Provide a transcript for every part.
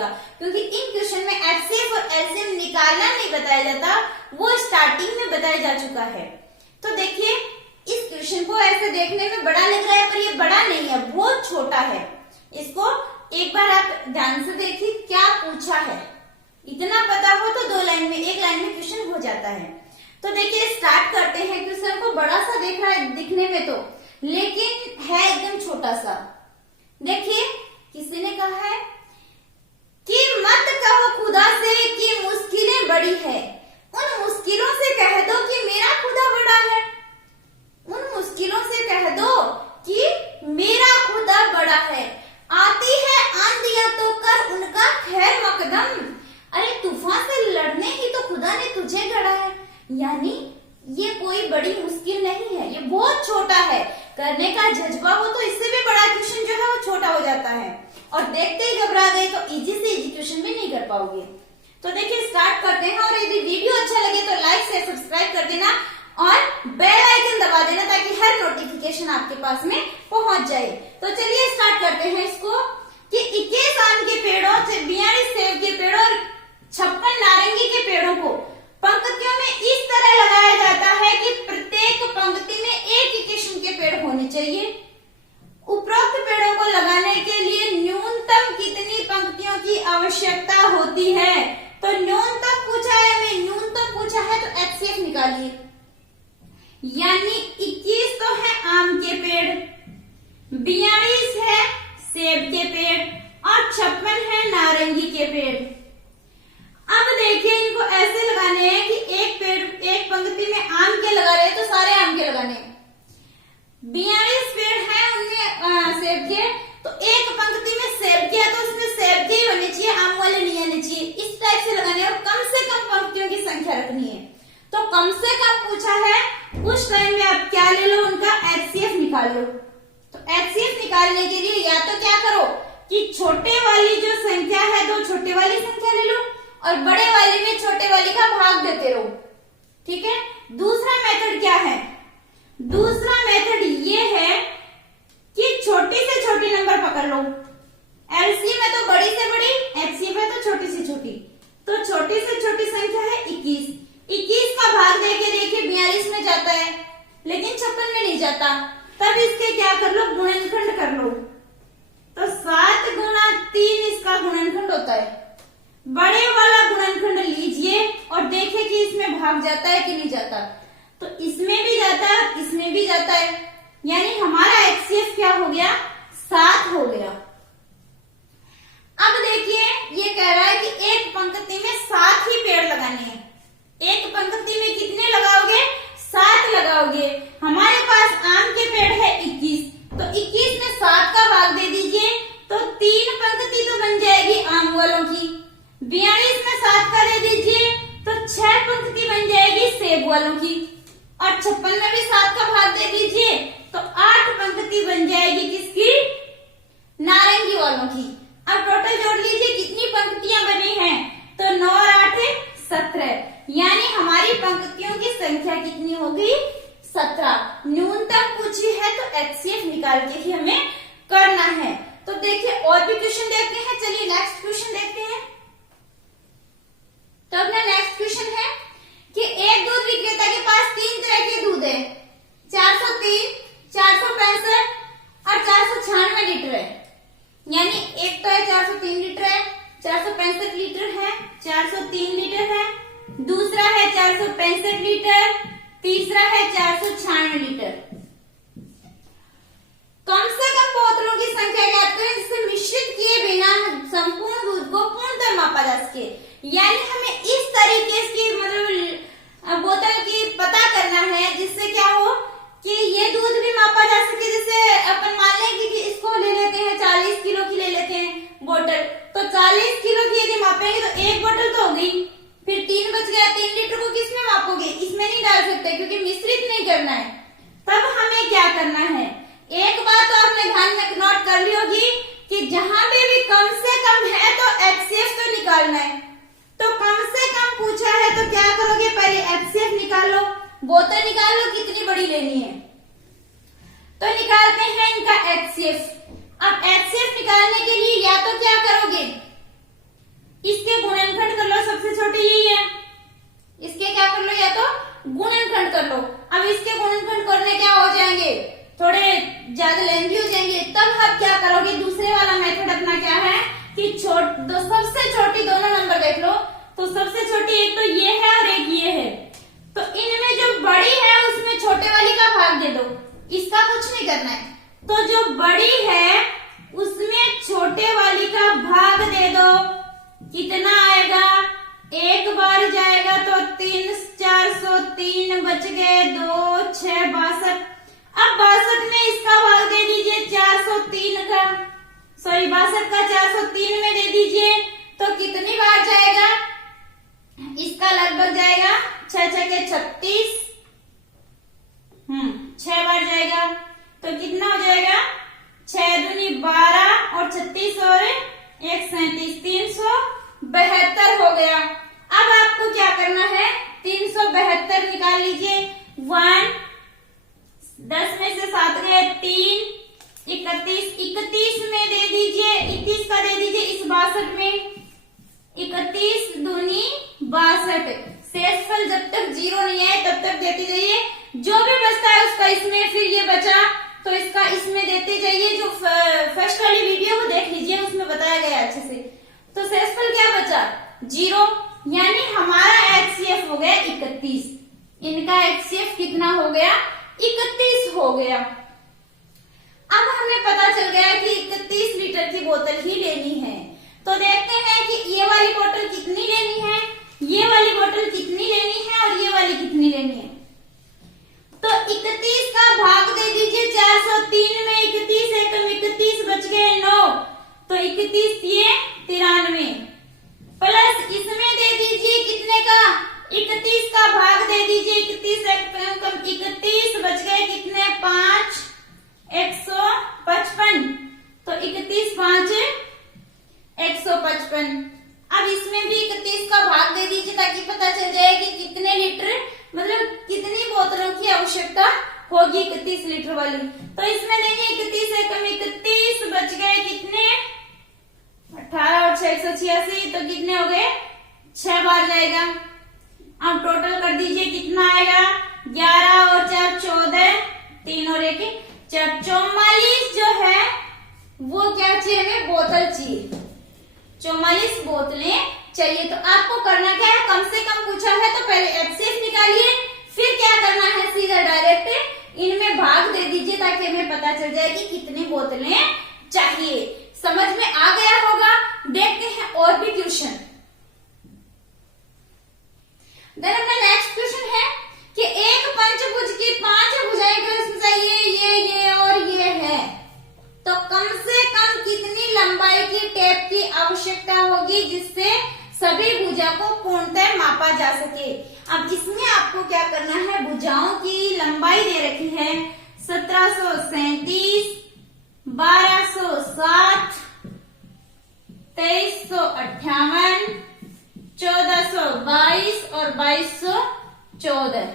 कीजिएगा, क्योंकि इन क्वेश्चन में एचसीएफ और एलसीएम निकालना नहीं बताया जाता, वो स्टार्टिंग में बताया जा चुका है। तो देखिए इस क्वेश्चन को ऐसे देखने में बड़ा लग रहा है, पर ये बड़ा नहीं है, बहुत छोटा है। इसको एक बार आप ध्यान से देखिए क्या पूछा है। इतना पता हो तो दो लाइन में, एक लाइन में क्वेश्चन हो जाता है। तो देखिए स्टार्ट करते हैं। क्वेश्चन को बड़ा सा देख रहा है दिखने में तो, लेकिन है एकदम छोटा सा। देखिए किसी ने कहा है कि मत कहो खुदा से कि मुश्किलें बड़ी है, उन मुश्किलों से कह दो कि मेरा खुदा बड़ा है। उन मुश्किलों से कह दो कि मेरा खुदा बड़ा है। आती है आंधियां तो कर उनका खैर मकदम। अरे तूफान से लड़ने ही तो खुदा ने तुझे गढ़ा है। यानी ये कोई बड़ी मुश्किल नहीं है, ये बहुत छोटा है। करने का जज्बा हो तो इससे भी बड़ा क्वेश्चन जो है वो छोटा हो जाता है, और देखते ही घबरा गए तो इजी से इजी क्वेश्चन भी नहीं कर पाओगे। तो देखिए स्टार्ट करते हैं, और यदि वीडियो अच्छा लगे तो लाइक शेयर सब्सक्राइब कर देना और बेल आइकन दबा देना ताकि हर नोटिफिकेशन आपके पास में पहुंच जाए। तो चलिए स्टार्ट करते हैं इसको कि 21 आम के पेड़ों, 42 सेब के पेड़ों और 56 नारंगी के पेड़ों को पंक्तियों में इस तरह लगाया जाता है कि प्रत्येक पंक्ति में एक ही किस्म के पेड़ होने चाहिए। उपरोक्त पेड़ों को लगाने के लिए न्यूनतम कितनी पंक्तियों की आवश्यकता होती है? तो न्यूनतम पूछा है हमें, न्यूनतम पूछा है तो एचसीएफ निकालिए। यानी 21 तो है आम के पेड़, 42 है सेब के पेड़ और 56 है नारंगी के पेड़। अब देखिए इनको ऐसे लगाने हैं कि एक पेड़, एक पंक्ति में आम के लगा रहे हैं तो सारे आम के लगाने। 42 पेड़ हैं उनमें सेब के, तो एक पंक्ति में सेब के है तो उसमें सेब के ही होने चाहिए, आम वाले नहीं आने चाहिए। इस टाइप से लगाने और कम से कम पंक्तियों की संख्या रखनी है। तो कम से कम पूछा है, उस टाइम में आप क्या ले लो, उनका एचसीएफ निकाल लो। तो एचसीएफ निकालने के लिए या तो क्या करो कि छोटे वाली जो संख्या है, दो छोटे वाली संख्या ले लो और बड़े वाले में छोटे वाली का भाग देते रहो। ठीक है। दूसरा मेथड क्या है? दूसरा मेथड ये है कि छोटी से छोटी नंबर पकड़ लो। एलसीएम है तो बड़ी से बड़ी, एचसीएफ है तो छोटी से छोटी। तो छोटी से छोटी संख्या है 21। 21 का भाग देके देखिए 42 में जाता है, लेकिन 56 में नहीं जाता। तब इसके क्या कर लो, गुणनखंड कर लो। तो 7 गुणा 3 इसका गुणनखंड होता है। बड़े वाला गुणनखंड लीजिए और देखिए कि इसमें भाग जाता है कि नहीं जाता। तो इसमें भी जाता है, इसमें भी जाता है, यानी हमारा एचसीएफ क्या हो गया, 7 हो गया। अब देखिए ये कह रहा है कि एक पंक्ति में 7 ही पेड़ लगाने हैं। एक पंक्ति में कितने लगाओगे, 7 लगाओगे। हमारे पास आम के पेड़ है 21, तो 21 में 7 का भाग दे दीजिए तो 3 पंक्ति तो बन जाएगी आम वालों की। 42 में 7 का दे दीजिए तो 6 पंक्ति बन जाएगी सेब वालों की, और 56 में भी 7 का भाग दे दीजिए तो 8 पंक्ति बन जाएगी किसकी, नारंगी वालों की। अब टोटल जोड़ लीजिए कितनी पंक्तियां बनी हैं, तो 9 और 8 17, यानी हमारी पंक्तियों की संख्या कितनी होगी, 17। न्यूनतम पूछी है तो एचसीएफ निकाल के ही हमें करना है। तो देखिए और भी क्वेश्चन देखते हैं। चलिए नेक्स्ट क्वेश्चन देखते हैं। तो अपना नेक्स्ट क्वेश्चन है कि एक दूध विक्रेता के पास 3 तरह के दूध है, 403, 465 और 496 लीटर है। यानी एक तो है 403 लीटर है, 465 लीटर है, 403 लीटर है, दूसरा है 465 लीटर, तीसरा है 496 लीटर। कम से कम बोतलों की संख्या ज्ञात करें जिससे मिश्रित किए बिना संपूर्ण दूध को पूर्णतः मापा जा सके। यानी हमें इस तरीके की मतलब बोतल की पता करना है जिससे क्या हो कि ये दूध भी मापा जा सके। जैसे अपन मान लें कि इसको ले लेते हैं 40 किलो की ले लेते हैं बोतल, तो 40 किलो की यदि मापेंगे तो एक बोतल तो हो गई, फिर 3 बच गया। 3 लीटर को किसमें मापोगे, इसमें नहीं डाल सकते क्योंकि मिश्रित नहीं करना है। तब हमें क्या करना है, एक बात तो आपने ध्यान में नोट कर ली होगी कि जहां पे भी कम से कम है तो एचसीएफ तो निकालना है। तो कम से कम पूछा है तो क्या करोगे, पहले एचसीएफ निकाल लो, बोतल निकाल लो कितनी बड़ी लेनी है। तो निकालते हैं इनका एचसीएफ। अब एचसीएफ निकालने के लिए या तो क्या करोगे नहीं करना है। तो जो बड़ी है उसमें छोटे वाली का भाग दे दो, कितना आएगा, एक बार जाएगा तो 3 403 बच गए, 2 6 62। अब 62 में इसका भाग दे दीजिए 403 का, सॉरी 62 का 403 में दे दीजिए, तो कितनी बार जाएगा, इसका लगभग जाएगा 6 6 के 36, 6 बार जाएगा, तो कितना हो जाएगा, 6 दूनी 12 और 36 और 1 37, 372 हो गया। अब आपको क्या करना है, 372 निकाल लीजिए, 1 10 में से 7 गए 3, 31 31 में दे दीजिए, 31 का दे दीजिए इस 62 में, 31 दूनी 62। शेषफल जब तक 0 नहीं आए तब तक देते जाइए, जो भी बचता है उसका इसमें, फिर ये बचा तो इसका इसमें देते जाइए। जो फर्स्ट वाली वीडियो को देख लीजिए, उसमें बताया गया अच्छे से। तो शेषफल क्या बचा, 0, यानी हमारा एचसीएफ हो गया 31, इनका एचसीएफ कितना हो गया, 31 हो गया। अब हमें पता चल गया कि 31 लीटर की बोतल ही लेनी है। तो देखते हैं कि ये वाली बोतल कितनी लेनी है, ये वाली बोतल कितनी लेनी है और ये वाली कितनी लेनी है। तो 31 का भाग दे दीजिए 403 में, 31 एकम 31 बच गए 9, तो 31 ये 93 प्लस इसमें दे दीजिए कितने का, 31 का भाग दे दीजिए 31 एकम 31 बच गए कितने, 5 155, तो 31 5 155। अब इसमें भी 31 का भाग दे दीजिए ताकि पता चल जाए कि कितने लीटर, मतलब कितनी बोतलों की आवश्यकता होगी 31 लीटर वाली। तो इसमें देखिए 31 एकम 31 बच गए कितने, 18 और 6 186, तो कितने हो गए, 6 बार जाएगा। अब टोटल कर दीजिए कितना आएगा, 11 और 4 14, 3 और 1 4, 44 जो है वो क्या चाहिए हमें, बोतल चाहिए, 44 बोतलें चाहिए। तो आपको करना क्या है, कम से कम पूछा है तो पहले एचसीएफ निकालिए, फिर क्या करना है, सीधा डायरेक्ट इनमें भाग दे दीजिए ताकि हमें पता चल जाए कि कितनी बोतलें चाहिए। समझ में आ गया होगा। देखते हैं और भी क्वेश्चन। देन अपना नेक्स्ट क्वेश्चन है कि एक पंचभुज की 5 भुजाएं ये और ये है, तो कम से कम कितनी लंबाई की टेप की आवश्यकता होगी जिससे सभी भुजा को पूर्णतः मापा जा सके। अब इसमें आपको क्या करना है, भुजाओं की लंबाई दे रखी है 1737, 1260, 2358, 1422 और 2214,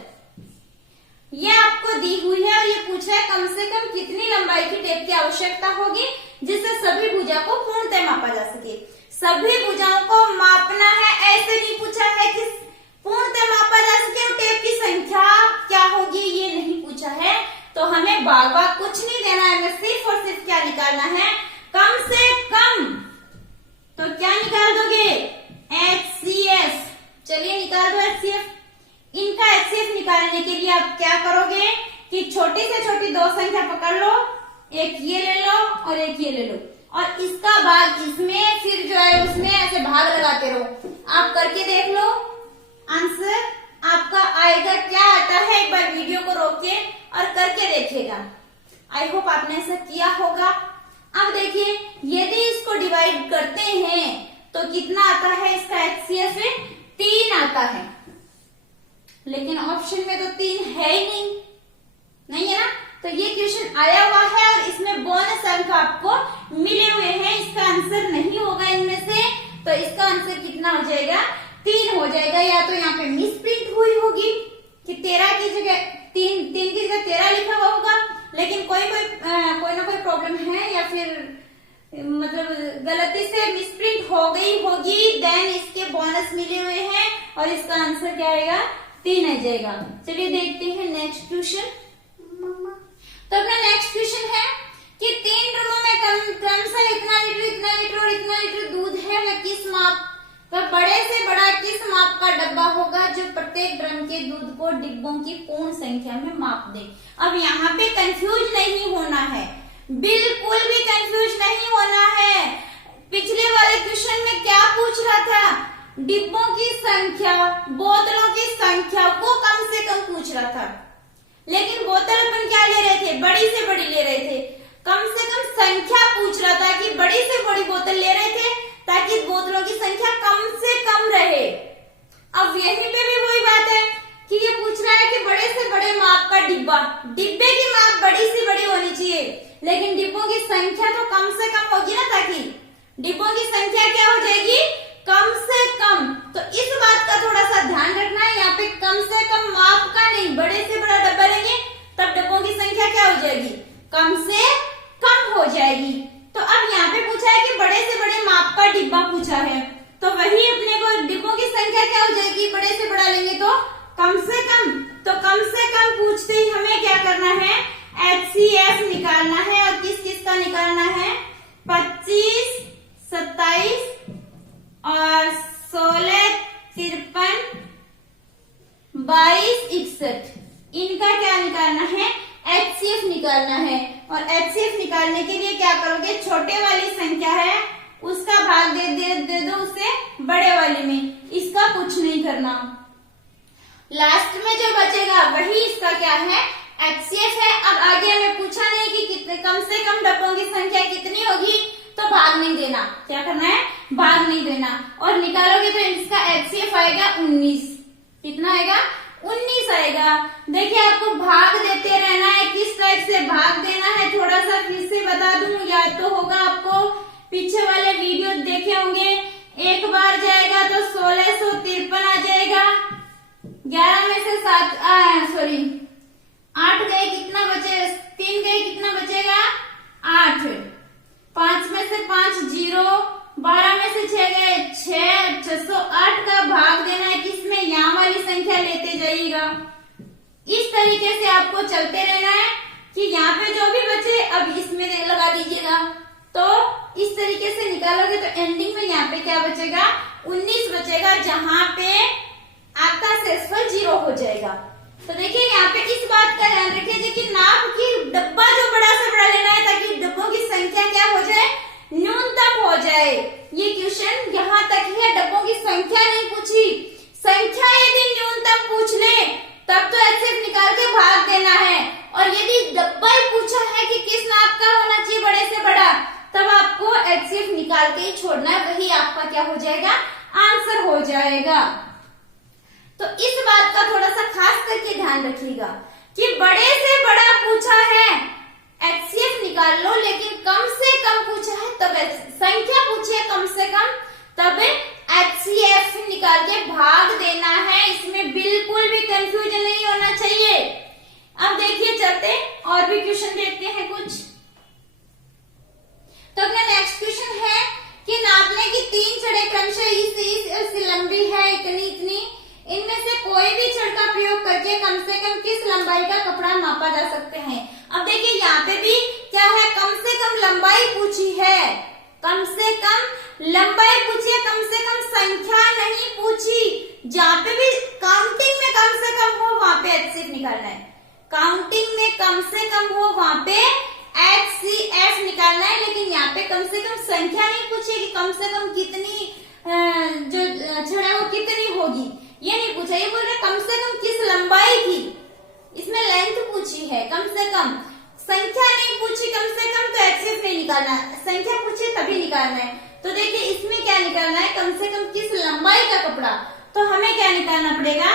ये आपको दी हुई है और ये पूछा है कम से कम कितनी लंबाई की टेप की आवश्यकता होगी जिससे सभी भुजा को पूर्णतः मापा जा सके। सभी भुजाओं को मापना है, ऐसे नहीं पूछा है कि पूर्णतः मापा जा सके और टेप की संख्या क्या होगी, ये नहीं पूछा है। तो हमें बार बार कुछ नहीं देना है, हमें सिर्फ और सिर्फ क्या निकालना है, कम से कम। तो क्या निकाल दोगे, एचसीएफ। चलिए निकाल दो एचसीएफ। इनका एचसीएफ निकालने के लिए आप क्या करोगे कि छोटी से छोटी 2 संख्या पकड़ लो, एक ये ले लो और एक ये ले लो, और इसका भाग इसमें, फिर जो है उसमें ऐसे भाग लगाते रहो। आप करके देख लो, आंसर आपका आएगा। क्या आता है, एक बार वीडियो को रोक के और करके देखिएगा। आई होप आपने ऐसा किया होगा। अब देखिए, यदि इसको डिवाइड करते हैं तो कितना आता है, इसका एचसीएफ 3 आता है, लेकिन ऑप्शन में तो 3 है ही नहीं है ना। तो ये क्वेश्चन आया हुआ है और इसमें बोनस अंक आपको मिले हुए हैं। इसका आंसर नहीं होगा इनमें से, तो इसका आंसर कितना हो जाएगा, 3 हो जाएगा। या तो यहाँ पे मिस प्रिंट हुई होगी कि 13 की जगह 3 की जगह 13 लिखा हुआ होगा, लेकिन कोई ना कोई प्रॉब्लम है या फिर मतलब गलती से मिस प्रिंट हो गई होगी, देन इसके बोनस मिले हुए हैं और इसका आंसर क्या आएगा, 3 आ जाएगा। चलिए देखते हैं नेक्स्ट क्वेश्चन। तो अपना नेक्स्ट क्वेश्चन है कि 3 ड्रमों में क्रमशः इतना लीटर और इतना लीटर दूध है, वह किस माप का, बड़े से बड़ा किस माप का डब्बा होगा जो प्रत्येक ड्रम के दूध को को डिब्बों की पूर्ण संख्या में माप दे। अब यहाँ पे कंफ्यूज नहीं होना है, बिल्कुल भी कंफ्यूज नहीं होना है। पिछले वाले क्वेश्चन में क्या पूछ रहा था, डिब्बों की संख्या, बोतलों की संख्या को कम से कम पूछ रहा था, लेकिन बोतल अपन क्या ले रहे थे, बड़ी से बड़ी ले रहे थे। कम से कम संख्या पूछ रहा था कि बड़ी से बड़ी बोतल ले रहे थे ताकि बोतलों की संख्या कम से कम रहे। अब यहीं पे भी वही बात है कि ये पूछ रहा है कि बड़े से बड़े माप का डिब्बा, डिब्बे की माप बड़ी से बड़ी होनी चाहिए, लेकिन डिब्बों की संख्या तो कम से कम होगी ना, ताकि डिब्बों की संख्या क्या हो जाएगी, कम से कम। तो इस बात का थोड़ा सा ध्यान रखना है, यहाँ पे कम से कम माप का नहीं, बड़े से बड़ा डब्बा लेंगे तब डिब्बों की संख्या क्या हो जाएगी, कम से कम हो जाएगी। तो अब यहाँ पे पूछा है कि बड़े से बड़े माप का डिब्बा पूछा है, तो वही अपने को डिब्बों की संख्या क्या हो जाएगी, बड़े से बड़ा लेंगे तो कम से कम। तो कम से कम पूछते ही हमें क्या करना है, HCF निकालना है। और किस किस का निकालना है, 25, 27 और 16, 53, 22, 61, इनका क्या निकालना है, HCF निकालना है। और HCF निकालने के लिए क्या करोगे, छोटे वाली संख्या है उसका भाग दे दो उससे बड़े वाले में, इसका कुछ नहीं करना। लास्ट में जो बचेगा वही इसका क्या है, HCF है। अब आगे हमें पूछा नहीं कि कितने, कम से कम डब्बों की संख्या कितनी होगी, तो भाग नहीं देना। क्या करना है, भाग नहीं देना। और निकालोगे तो इसका HCF आएगा 19। कितना आएगा, 19 आएगा। देखिए आपको भाग देते रहना है, किस टाइप से भाग देना है थोड़ा सा फिर से बता दूं, याद तो होगा आपको, पीछे वाले वीडियो देखे होंगे। एक बार जाएगा तो 1653 आ जाएगा, 11 में से 8 गए, कितना बचे, 3 गए, कितना बचेगा, 8, 5 में से 5 0, 12 में से 6 गए 6, 608 का भाग देना है किसमें, यहाँ वाली संख्या लेते जाइएगा। इस तरीके से आपको चलते रहना है कि यहाँ पे जो भी बचे अब इसमें लगा दीजिएगा। तो इस तरीके से निकालोगे तो एंडिंग में यहाँ पे क्या बचेगा, 19 बचेगा, जहां पे आपका शेषफल 0 हो जाएगा। तो देखिए यहाँ पे इस बात का ध्यान रखिए कि नाप की डब्बा जो बड़ा से बड़ा लेना है ताकि डब्बों की संख्या क्या हो जाए, न्यूनतम हो जाए। ये क्वेश्चन यहाँ तक ही है, डब्बों की संख्या नहीं पूछी, संख्या यदि न्यूनतम पूछ ले तब तो HCF निकाल के भाग देना है। और यदि डब्बा ही पूछा है कि किस नाप का होना चाहिए बड़े से बड़ा, तब आपको HCF निकाल के ही छोड़ना है, वही आपका क्या हो जाएगा, आंसर हो जाएगा। तो इस बात का थोड़ा सा खास करके ध्यान रखिएगा कि बड़े से बड़ा पूछा है HCF निकाल लो, लेकिन कम से कम पूछा है तब संख्या पूछी है कम से कम, तब HCF निकाल के भाग देना है। इसमें बिल्कुल भी कंफ्यूजन नहीं होना चाहिए। अब देखिए चलते और भी क्वेश्चन देखते हैं कुछ। तो अपना नेक्स्ट क्वेश्चन है कि नापने की 3 छड़ें क्रमशः इस लंबी है इतनी इतनी, इनमें से कोई भी छड़ का प्रयोग करके कम से कम किस लंबाई का कपड़ा नापा जा सकते हैं। अब देखिए यहाँ पे भी क्या है, कम से कम लंबाई पूछी है, कम से कम लंबाई पूछी है, कम से कम संख्या नहीं पूछी। जहाँ पे भी काउंटिंग में कम से कम हो वहां पे HCF निकालना है, काउंटिंग में कम से कम हो वहां पे HCF निकालना है। लेकिन यहाँ पे कम से कम संख्या नहीं पूछी कि कम से कम कितनी जो छड़ है वो कितनी होगी, ये नहीं पूछा। ये बोल रहे कम से कम किस लंबाई की, इसमें लेंथ पूछी है, कम से कम संख्या नहीं पूछी, कम से कम तो HCF नहीं निकालना है, संख्या पूछी तभी निकालना है। तो देखिए इसमें क्या निकालना है, कम से कम किस लंबाई का कपड़ा, तो हमें क्या निकालना पड़ेगा,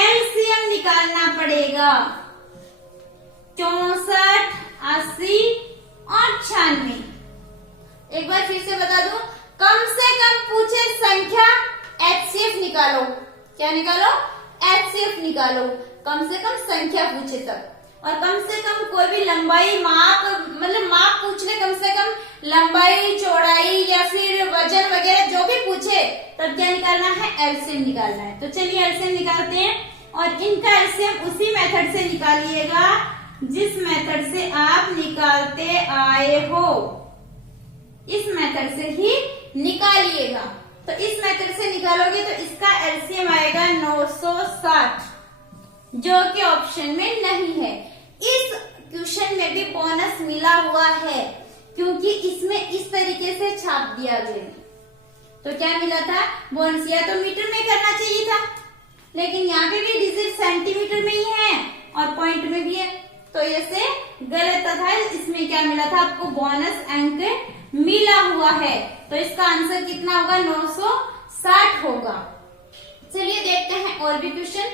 LCM निकालना पड़ेगा। 64, 80 और 96। एक बार फिर से बता दूं, कम से कम पूछे संख्या, HCF निकालो। क्या निकालो, HCF निकालो। कम से कम संख्या पूछे तब, और कम से कम कोई भी लंबाई माप, मतलब माप पूछ ले, कम से कम लंबाई, चौड़ाई या फिर वजन वगैरह जो भी पूछे तब क्या निकालना है, LCM निकालना है। तो चलिए LCM निकालते हैं, और इनका LCM उसी मेथड से निकालिएगा जिस मेथड से आप निकालते आए हो, इस मेथड से ही निकालिएगा। तो इस मेथड से निकालोगे तो इसका LCM आएगा 960। जो कि ऑप्शन में नहीं है। इस क्वेश्चन में भी बोनस मिला हुआ है क्योंकि इसमें इस तरीके से छाप दिया गया। तो क्या मिला था बोनस, या तो मीटर में करना चाहिए था, लेकिन यहाँ पे भी डिजिट सेंटीमीटर में ही है और पॉइंट में भी है, तो ऐसे गलत था। इसमें क्या मिला था आपको, बोनस अंक मिला हुआ है। तो इसका आंसर कितना होगा, 960 होगा। चलिए देखते हैं और भी क्वेश्चन।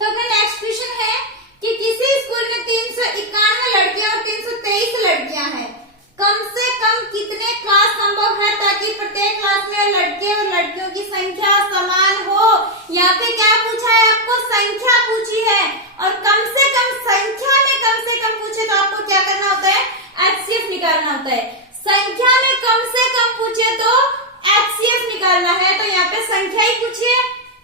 तो अपना नेक्स्ट क्वेश्चन है कि किसी स्कूल में 391 लड़कियां और 323 लड़कियां हैं, कम से कम कितने क्लास संभव है ताकि प्रत्येक क्लास में लड़के और लड़कियों की संख्या समान हो। यहाँ पे क्या पूछा है आपको, संख्या पूछी है, और कम से कम संख्या में कम से कम पूछे तो आपको क्या करना होता है, एचसीएफ निकालना होता है। संख्या में कम से कम पूछे तो एचसीएफ निकालना है। तो यहाँ पे संख्या ही पूछिए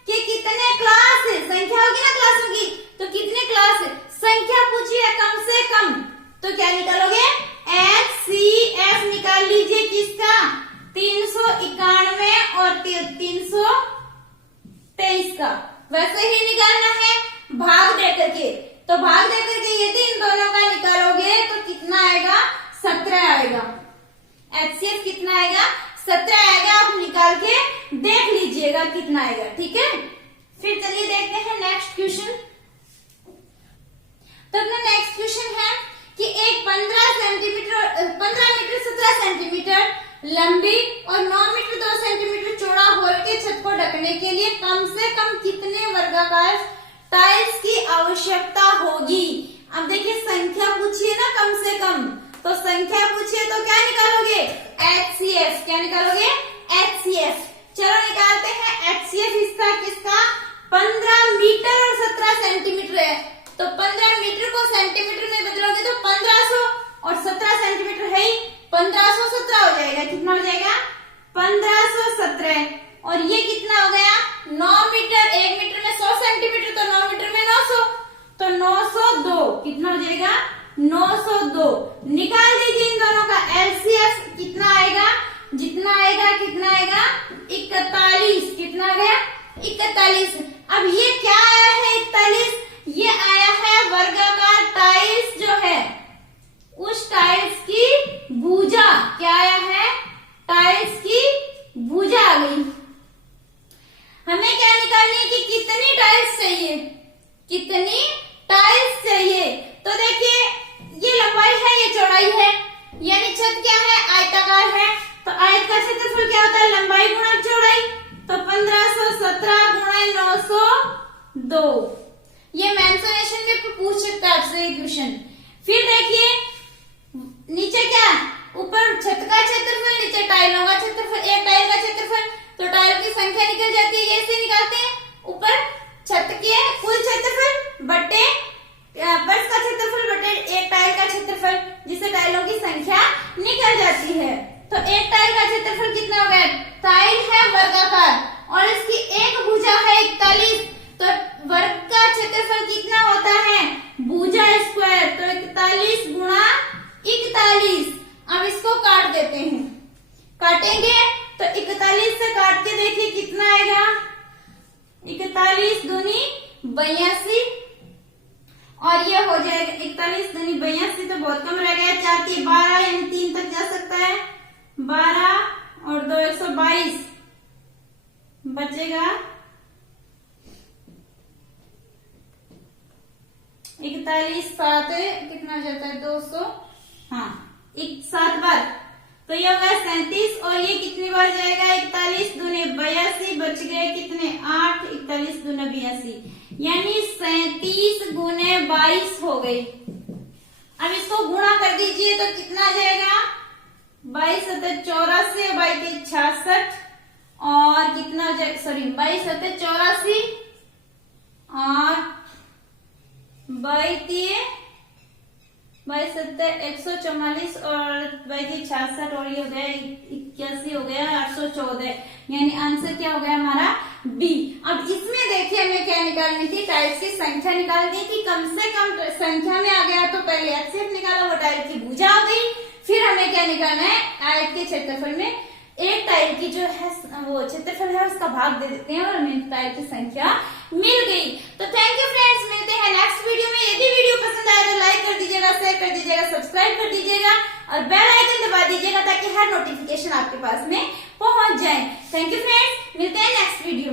कि कितने क्लास है, संख्या होगी ना क्लासों की, तो कितने क्लास है, संख्या पूछी है कम से कम, तो क्या निकालोगे, एचसीएफ निकाल लीजिए किसका, 391 और 323 का। वैसे ही निकालना है भाग देकर के, तो भाग देकर के यदि इन दोनों का निकालोगे तो कितना आएगा, 17 आएगा। एचसीएफ कितना आएगा, 17 आएगा। आप निकाल के देख लीजिएगा कितना आएगा, ठीक है। फिर चलिए देखते हैं नेक्स्ट क्वेश्चन। तो अपना नेक्स्ट क्वेश्चन है कि एक 15 मीटर 17 सेंटीमीटर लंबी और 9 मीटर 2 सेंटीमीटर चौड़ा हॉल के छत को ढकने के लिए कम से कम कितने वर्गाकार टाइल्स की आवश्यकता होगी। अब देखिए संख्या पूछिए ना कम से कम, तो संख्या पूछिए तो क्या निकालोगे, एचसीएफ। क्या निकालोगे, एचसीएफ। चलो निकालते हैं एचसीएफ इसका किसका, 15 मीटर और 17 सेंटीमीटर है, तो 15 मीटर को सेंटीमीटर में बदलोगे तो 1500 और 17 सेंटीमीटर है ही, 1517 हो जाएगा। कितना हो जाएगा, 1517। और ये कितना हो गया, 9 मीटर, 1 मीटर में 100 सेंटीमीटर, तो 9 मीटर में 900, तो 902। कितना हो जाएगा, 902। निकाल दीजिए इन दोनों का एलसीएफ, कितना आएगा, जितना आएगा कितना आएगा, 41। कितना आ गया, 41। अब ये क्या आया है, 41, ये आया है वर्गाकार टाइल्स जो है, उस टाइल्स की भुजा। क्या आया है, टाइल्स की भुजा आ गई। हमें क्या निकालनी है कि कितनी टाइल्स चाहिए, कितनी टाइल्स चाहिए। तो देखिए ये लंबाई है, ये चौड़ाई है, यानी छत क्या है, आयताकार है, तो आयत का क्षेत्रफल क्या होता है, लंबाई गुणा चौड़ाई, तो 1517 गुणा 902। ये मेंशनेशन में पूछ सकता है आपसे ये क्वेश्चन। फिर देखिए नीचे क्या, ऊपर छत का क्षेत्रफल, नीचे टाइलों का क्षेत्रफल, एक टाइल का क्षेत्रफल, तो टाइलों की संख्या निकल जाती है, ऐसे निकालते हैं, ऊपर छत के कुल क्षेत्रफल बटे फर्श का क्षेत्रफल बटे एक टाइल का क्षेत्रफल, जिससे टाइलों की संख्या निकल जाती है। तो एक टाइल का क्षेत्रफल कितना हो गया, टाइल है वर्गाकार और इसकी एक भुजा है 41, तो वर्ग का क्षेत्रफल कितना होता है, भुजा स्क्वायर, तो 41 गुणा 41। अब इसको काट देते हैं, काटेंगे तो 41 से काट के देखिए कितना आएगा, 41 दूनी 82, और ये हो जाएगा 41 दूनी 82, तो बहुत कम रह गया, 4 की 12 यानी 3 तक जा सकता है, 12 और 2 122 बचेगा 41, 7 कितना जाता है 200, हाँ 7 बार, तो ये होगा 37, और ये कितनी बार जाएगा, 41 दूने 82, बच गए कितने 8, 41 दूने 82, यानी 37 गुने 22 हो गई। अब इसको गुणा कर दीजिए तो कितना आ जाएगा, 22 7 84, 22 66, और कितना हो जाएगा, सॉरी 22 7 84 और 22 144 और 66, और ये हो गया 81 हो गया 814, यानी आंसर क्या हो गया हमारा बी। अब इसमें देखिए हमें क्या निकालनी थी, टाइल्स की संख्या निकालनी थी, कम से कम संख्या में आ गया तो पहले एचसीएफ निकाला, वो टाइल की भुजा आ गई। फिर हमें क्या निकालना है, आयत के क्षेत्रफल में एक टाइल की जो है वो क्षेत्रफल है उसका भाग दे देते हैं और हमें टाइल की संख्या मिल गई। तो थैंक यू फ्रेंड्स, मिलते हैं नेक्स्ट वीडियो में। यदि वीडियो पसंद आए तो लाइक कर दीजिएगा, शेयर कर दीजिएगा, सब्सक्राइब कर दीजिएगा और बेल आइकन दबा दीजिएगा ताकि हर नोटिफिकेशन आपके पास में पहुंच जाए। थैंक यू फ्रेंड्स, मिलते हैं नेक्स्ट वीडियो।